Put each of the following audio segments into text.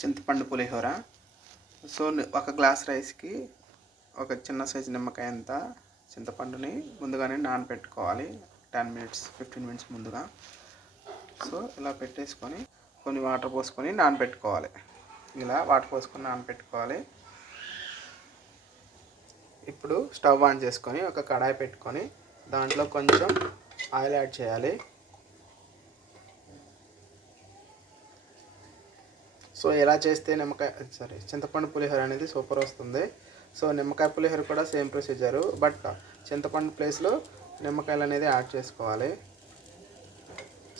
చింతపండు పులిహోర. సో ఒక గ్లాస్ రైస్కి ఒక చిన్న సైజు నిమ్మకాయ అంత చింతపండుని ముందుగానే నానబెట్టుకోవాలి. 10 మినిట్స్ 15 మినిట్స్ ముందుగా. సో ఇలా పెట్టేసుకొని కొన్ని వాటర్ పోసుకొని నానబెట్టుకోవాలి. ఇలా వాటర్ పోసుకొని నానబెట్టుకోవాలి. ఇప్పుడు స్టవ్ ఆన్ చేసుకొని ఒక కడాయి పెట్టుకొని దాంట్లో కొంచెం ఆయిల్ యాడ్ చేయాలి. సో ఎలా చేస్తే చింతపండు పులిహోర అనేది సూపర్ వస్తుంది. సో నిమ్మకాయ పులిహోర కూడా సేమ్ ప్రొసీజరు, బట్ చింతపండు ప్లేస్లో నిమ్మకాయలు అనేది యాడ్ చేసుకోవాలి.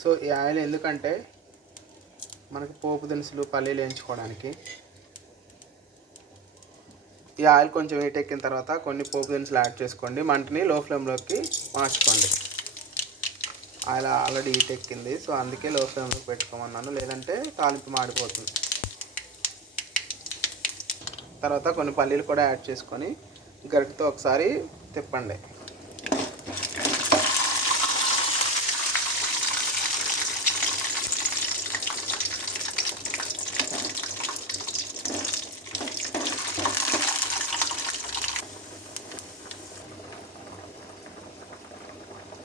సో ఈ ఆయిల్ ఎందుకంటే మనకి పోపు దినుసులు పల్లీలు వేయించుకోవడానికి. ఈ ఆయిల్ కొంచెం హీట్ ఎక్కిన తర్వాత కొన్ని పోపు దినుసులు యాడ్ చేసుకోండి. మంటని లో ఫ్లేమ్లోకి మార్చుకోండి. ఆయిల్ ఆల్రెడీ హీట్ ఎక్కింది, సో అందుకే లో ఫ్లేమ్లోకి పెట్టుకోమన్నాను, లేదంటే తాలింపు మాడిపోతుంది. తర్వాత కొన్ని పల్లీలు కూడా యాడ్ చేసుకొని గరిటెతో ఒకసారి తిప్పండి.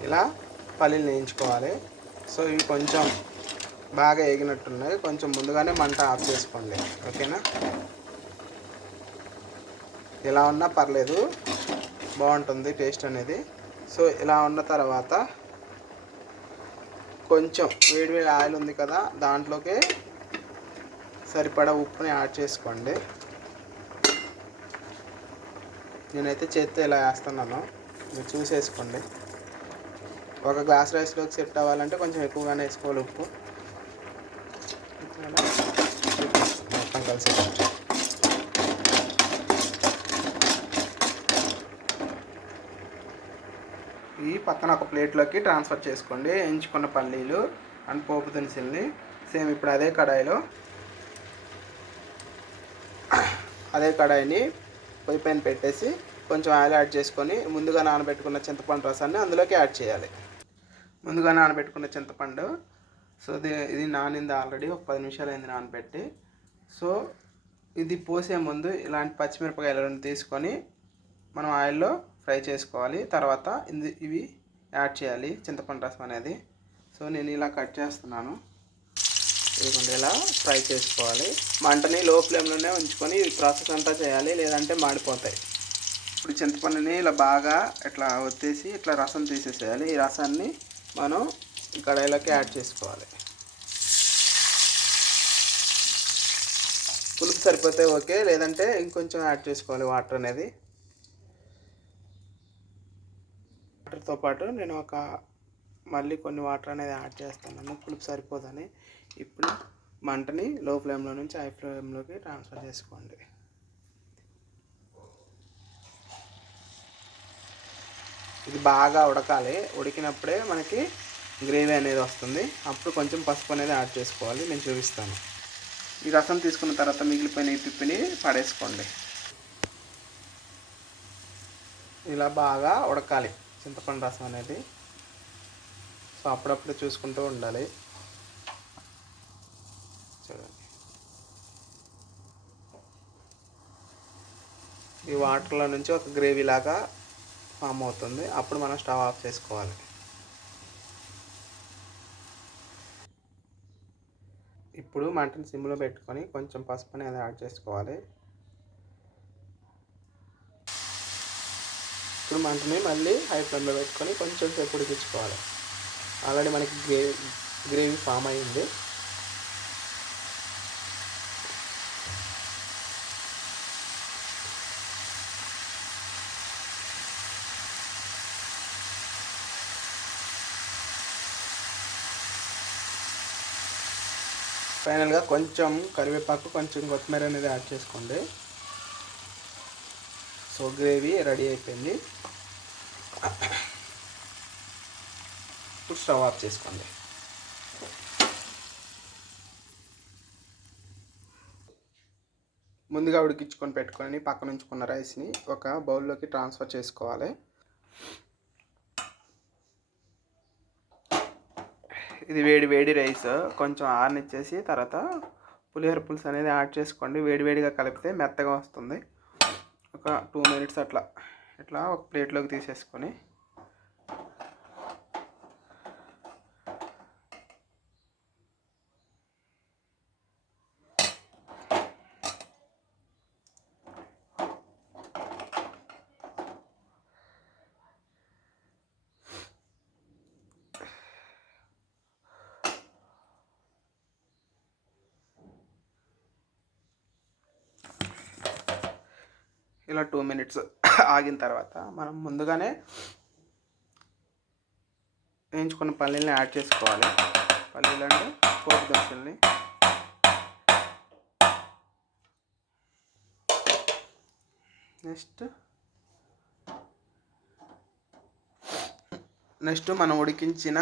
ఇలా పల్లీలు వేయించుకోవాలి. సో ఇవి కొంచెం బాగా వేగినట్టున్నాయి, కొంచెం ముందుగానే మంట ఆఫ్ చేసుకోండి. ఓకేనా? ఇలా ఉన్నా పర్లేదు, బాగుంటుంది టేస్ట్ అనేది. సో ఇలా ఉన్న తర్వాత కొంచెం వేడి ఆయిల్ ఉంది కదా, దాంట్లోకి సరిపడా ఉప్పుని యాడ్ చేసుకోండి. నేనైతే చేత్తో ఇలా వేస్తున్నాను, మీరు చూసేసుకోండి. ఒక గ్లాస్ రైస్లోకి సెట్ అవ్వాలంటే కొంచెం ఎక్కువగానే వేసుకోవాలి ఉప్పు. మొత్తం కలిసి ఈ పక్కన ఒక ప్లేట్లోకి ట్రాన్స్ఫర్ చేసుకోండి. ఎంచుకున్న పల్లీలు అండ్ పోపు దినుసుల్ని సేమ్ ఇప్పుడు అదే కడాయిని పొయ్యి పైన పెట్టేసి కొంచెం ఆయిల్ యాడ్ చేసుకొని ముందుగా నానబెట్టుకున్న చింతపండు రసాన్ని అందులోకి యాడ్ చేయాలి. ముందుగా నానబెట్టుకున్న చింతపండు, సో ఇది నానింది ఆల్రెడీ, ఒక 10 నిమిషాలు అయింది నానబెట్టి. సో ఇది పోసే ముందు ఇలాంటి పచ్చిమిరపకాయలను తీసుకొని మనం ఆయిల్లో ఫ్రై చేసుకోవాలి. తర్వాత ఇవి యాడ్ చేయాలి, చింతపండు రసం అనేది. సో నేను ఇలా కట్ చేస్తున్నాను, ఇదిగోండి ఇలా ఫ్రై చేసుకోవాలి. మంటని లో ఫ్లేమ్లోనే ఉంచుకొని ఈ ప్రాసెస్ అంతా చేయాలి, లేదంటే మాడిపోతాయి. ఇప్పుడు చింతపండుని ఇలా బాగా ఇట్లా ఒత్తేసి ఇట్లా రసం తీసేసేయాలి. ఈ రసాన్ని మనం ఈ కడాయిలోకి యాడ్ చేసుకోవాలి. పులుపు సరిపోతే ఓకే, లేదంటే ఇంకొంచెం యాడ్ చేసుకోవాలి వాటర్ అనేది. వాటర్తో పాటు నేను మళ్ళీ కొన్ని వాటర్ అనేది యాడ్ చేస్తున్నాను, పులుపు సరిపోదని. ఇప్పుడు మంటని లో ఫ్లేమ్లో నుంచి హై ఫ్లేమ్లోకి ట్రాన్స్ఫర్ చేసుకోండి. ఇది బాగా ఉడకాలి. ఉడికినప్పుడే మనకి గ్రేవీ అనేది వస్తుంది. అప్పుడు కొంచెం పసుపు అనేది యాడ్ చేసుకోవాలి, నేను చూపిస్తాను. ఈ రసం తీసుకున్న తర్వాత మిగిలిపోయిన ఈ పిప్పిని పడేసుకోండి. ఇలా బాగా ఉడకాలి చింతపండు రసం అనేది. సో అప్పుడప్పుడు చూసుకుంటూ ఉండాలి. చూడండి, ఈ వాటర్లో నుంచి ఒక గ్రేవీ లాగా ఫామ్ అవుతుంది. అప్పుడు మనం స్టవ్ ఆఫ్ చేసుకోవాలి. ఇప్పుడు మంటని సిమ్లో పెట్టుకొని కొంచెం పసుపు అనేది యాడ్ చేసుకోవాలి. ఇప్పుడు మంటని మళ్ళీ హై ఫ్లేమ్లో పెట్టుకొని కొంచెం సేపు ఉడికించుకోవాలి. ఆల్రెడీ మనకి గ్రేవీ ఫామ్ అయ్యింది. ఫైనల్గా కొంచెం కరివేపాకు, కొంచెం కొత్తిమీర అనేది యాడ్ చేసుకోండి. సో గ్రేవీ రెడీ అయిపోయింది. ఇప్పుడు స్టవ్ ఆఫ్ చేసుకోండి. ముందుగా ఉడికించుకొని పెట్టుకొని పక్కన ఉంచుకున్న రైస్ని ఒక బౌల్లోకి ట్రాన్స్ఫర్ చేసుకోవాలి. ఇది వేడి రైస్ కొంచెం ఆరనిచ్చేసి తర్వాత పులిహోర పులుసు అనేది యాడ్ చేసుకోండి. వేడివేడిగా కలిపితే మెత్తగా వస్తుంది. ఒక 2 మినిట్స్ అట్లా ఇట్లా ఒక ప్లేట్లోకి తీసేసుకొని ఇలా 2 మినిట్స్ ఆగిన తర్వాత మనం ముందుగానే వేయించుకున్న పల్లీలని యాడ్ చేసుకోవాలి. పల్లీలు అంటే పోపు దినుసుల్ని. నెక్స్ట్ మనం ఉడికించిన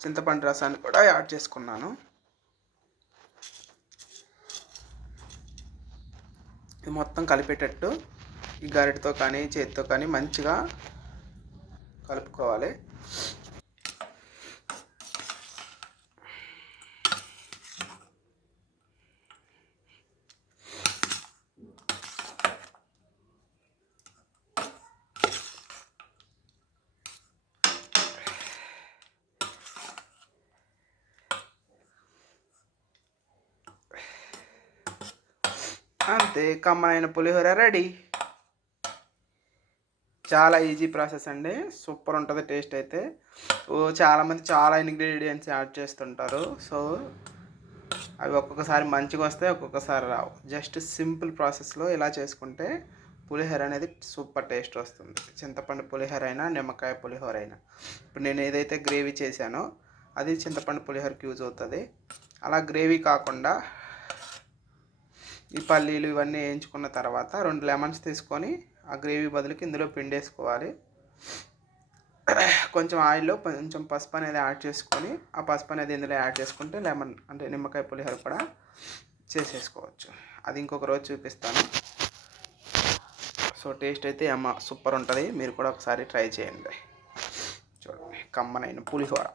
చింతపండు రసాన్ని కూడా యాడ్ చేసుకున్నాను. ఇది మొత్తం కలిపేటట్టు ఈ గరిటతో కానీ చేతితో కానీ మంచిగా కలుపుకోవాలి. అంతే, కమ్మనైన పులిహోర రెడీ. చాలా ఈజీ ప్రాసెస్ అండి. సూపర్ ఉంటుంది టేస్ట్ అయితే. చాలామంది చాలా ఇంగ్రీడియంట్స్ యాడ్ చేస్తుంటారు. సో అవి ఒక్కొక్కసారి మంచిగా వస్తాయి, ఒక్కొక్కసారి రావు. జస్ట్ సింపుల్ ప్రాసెస్లో ఇలా చేసుకుంటే పులిహోర అనేది సూపర్ టేస్ట్ వస్తుంది. చింతపండు పులిహోర అయినా నిమ్మకాయ పులిహోర అయినా. ఇప్పుడు నేను ఏదైతే గ్రేవీ చేశానో అది చింతపండు పులిహోరకి యూజ్ అవుతుంది. అలా గ్రేవీ కాకుండా ఈ పల్లీలు ఇవన్నీ వేయించుకున్న తర్వాత 2 లెమన్స్ తీసుకొని ఆ గ్రేవీ బదులుకి ఇందులో పిండేసుకోవాలి. కొంచెం ఆయిల్లో కొంచెం పసుపు అనేది యాడ్ చేసుకొని ఆ పసుపు అనేది ఇందులో యాడ్ చేసుకుంటే లెమన్ అంటే నిమ్మకాయ పులిహోర కూడా చేసేసుకోవచ్చు. అది ఇంకొక రోజు చూపిస్తాను. సో టేస్ట్ అయితే సూపర్ ఉంటుంది. మీరు కూడా ఒకసారి ట్రై చేయండి. చూడండి, కమ్మనైన పులిహోర.